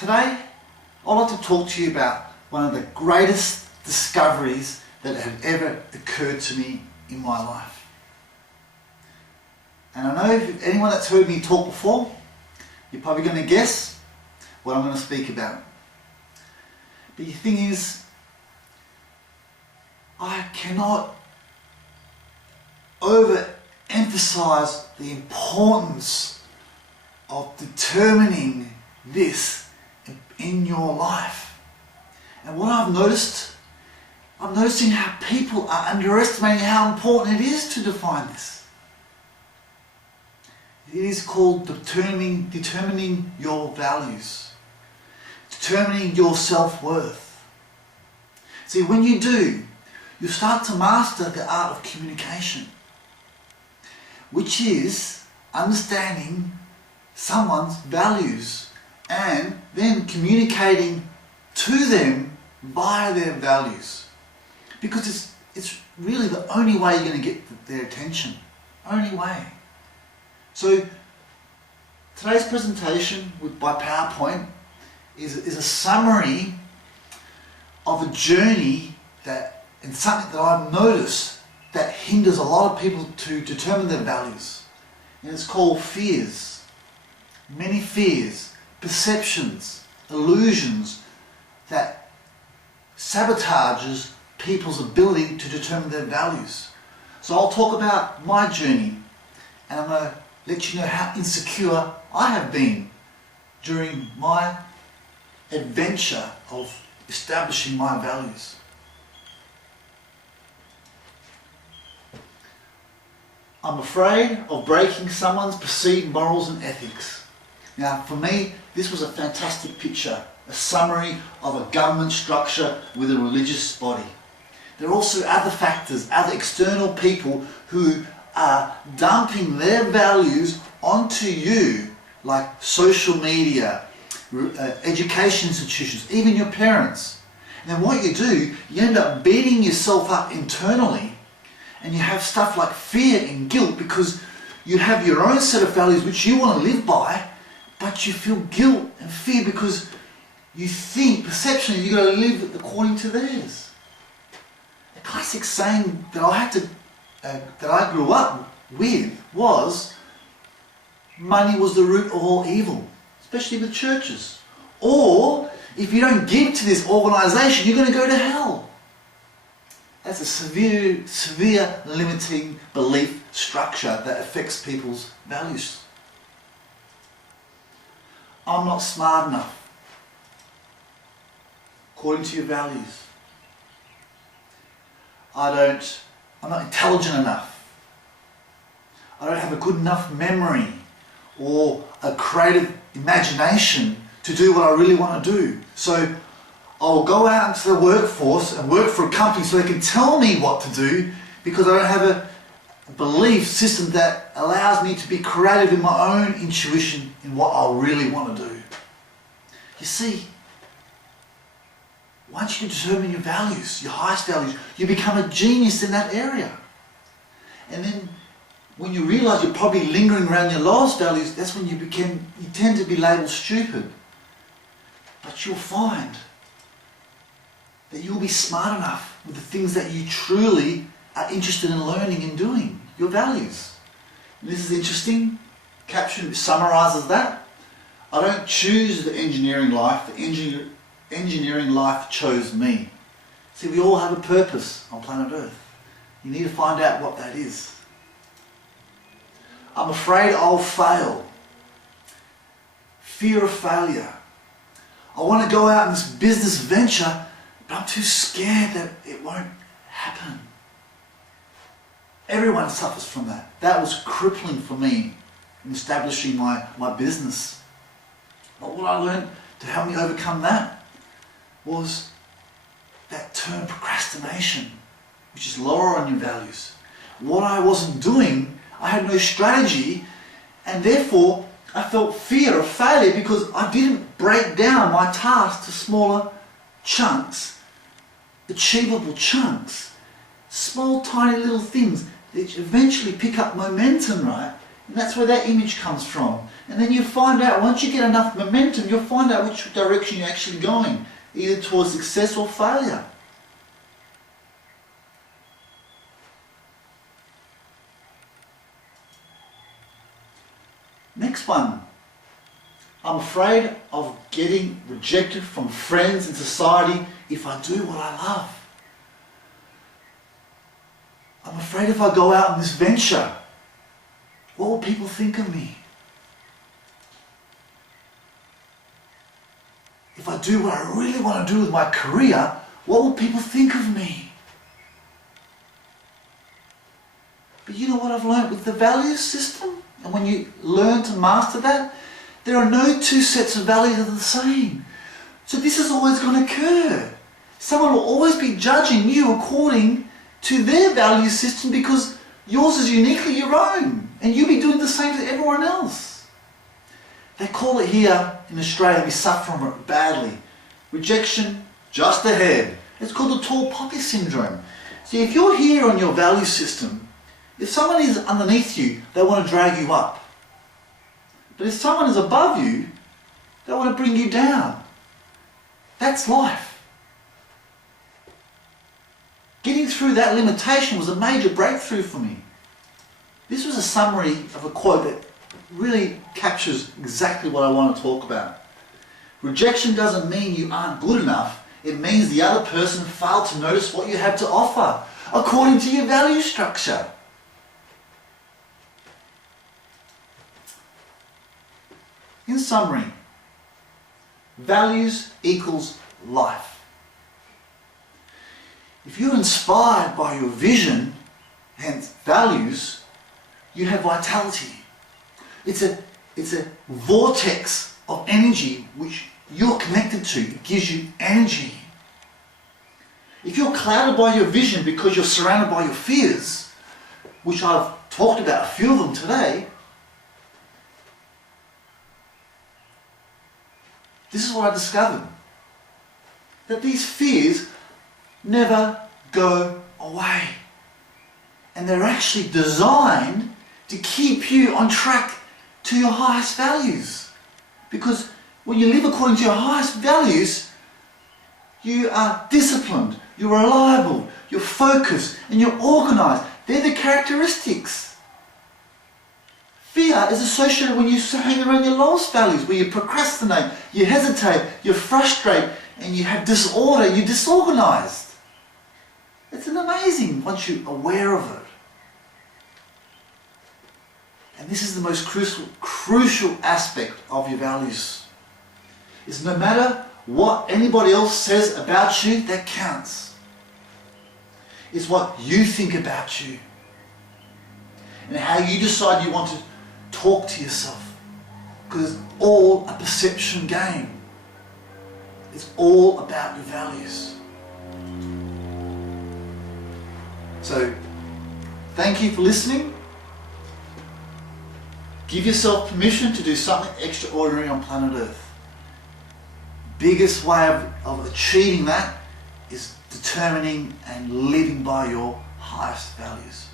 Today, I'd like to talk to you about one of the greatest discoveries that have ever occurred to me in my life. And I know if anyone that's heard me talk before, you're probably going to guess what I'm going to speak about. But the thing is, I cannot overemphasize the importance of determining this in your life. And what I'm noticing how people are underestimating how important it is to define this. It is called determining your values, determining your self-worth. See, when you do, you start to master the art of communication, which is understanding someone's values and then communicating to them via their values. Because it's really the only way you're going to get their attention. Only way. So today's presentation by PowerPoint is a summary of a journey and something that I've noticed that hinders a lot of people to determine their values. And it's called fears. Many fears, perceptions, illusions that sabotages people's ability to determine their values. So I'll talk about my journey, and I'm going to let you know how insecure I have been during my adventure of establishing my values. I'm afraid of breaking someone's perceived morals and ethics. Now, for me, this was a fantastic picture, a summary of a government structure with a religious body. There are also other factors, other external people who are dumping their values onto you, like social media, education institutions, even your parents. And then what you do, you end up beating yourself up internally, and you have stuff like fear and guilt because you have your own set of values which you want to live by, but you feel guilt and fear because you think, perception, you've got to live according to theirs. A classic saying that I grew up with was, money was the root of all evil, especially with churches. Or, if you don't give to this organisation, you're going to go to hell. That's a severe limiting belief structure that affects people's values. I'm not smart enough, according to your values. I'm not intelligent enough. I don't have a good enough memory or a creative imagination to do what I really want to do. So I'll go out into the workforce and work for a company so they can tell me what to do because I don't have a belief system that allows me to be creative in my own intuition in what I really want to do. You see, once you determine your values, your highest values, you become a genius in that area. And then when you realise you're probably lingering around your lowest values, that's when you tend to be labelled stupid. But you'll find that you'll be smart enough with the things that you truly are interested in learning and doing, your values. And this is interesting. Caption summarises that. I don't choose the engineering life, the engineering life chose me. See, we all have a purpose on planet Earth. You need to find out what that is. I'm afraid I'll fail. Fear of failure. I want to go out in this business venture, but I'm too scared that it won't happen. Everyone suffers from that. That was crippling for me in establishing my business. But what I learned to help me overcome that was that term procrastination, which is lower on your values. What I wasn't doing, I had no strategy, and therefore I felt fear of failure because I didn't break down my task to smaller chunks, achievable chunks, small tiny little things that eventually pick up momentum, right? And that's where that image comes from. And then you find out, once you get enough momentum, you'll find out which direction you're actually going, either towards success or failure. Next one. I'm afraid of getting rejected from friends and society if I do what I love. I'm afraid if I go out on this venture, what will people think of me? If I do what I really want to do with my career, what will people think of me? But you know what I've learned with the values system? And when you learn to master that, there are no two sets of values that are the same. So this is always going to occur. Someone will always be judging you according to their value system because yours is uniquely your own. And you'll be doing the same to everyone else. They call it here in Australia, we suffer from it badly. Rejection just ahead. It's called the tall poppy syndrome. See, if you're here on your value system, if someone is underneath you, they want to drag you up. But if someone is above you, they want to bring you down. That's life. Getting through that limitation was a major breakthrough for me. This was a summary of a quote that really captures exactly what I want to talk about. Rejection doesn't mean you aren't good enough. It means the other person failed to notice what you have to offer according to your value structure. In summary, values equals life. If you're inspired by your vision, hence values, you have vitality. It's a vortex of energy which you're connected to. It gives you energy. If you're clouded by your vision because you're surrounded by your fears, which I've talked about a few of them today, this is what I discovered. That these fears never go away. And they're actually designed to keep you on track to your highest values. Because when you live according to your highest values, you are disciplined, you're reliable, you're focused, and you're organized. They're the characteristics. Fear is associated when you hang around your lowest values, where you procrastinate, you hesitate, you frustrate, and you have disorder, you're disorganized. It's amazing once you're aware of it. And this is the most crucial aspect of your values. Is no matter what anybody else says about you, that counts. It's what you think about you. And how you decide you want to talk to yourself. Because it's all a perception game. It's all about your values. So, thank you for listening. Give yourself permission to do something extraordinary on planet Earth. Biggest way of achieving that is determining and living by your highest values.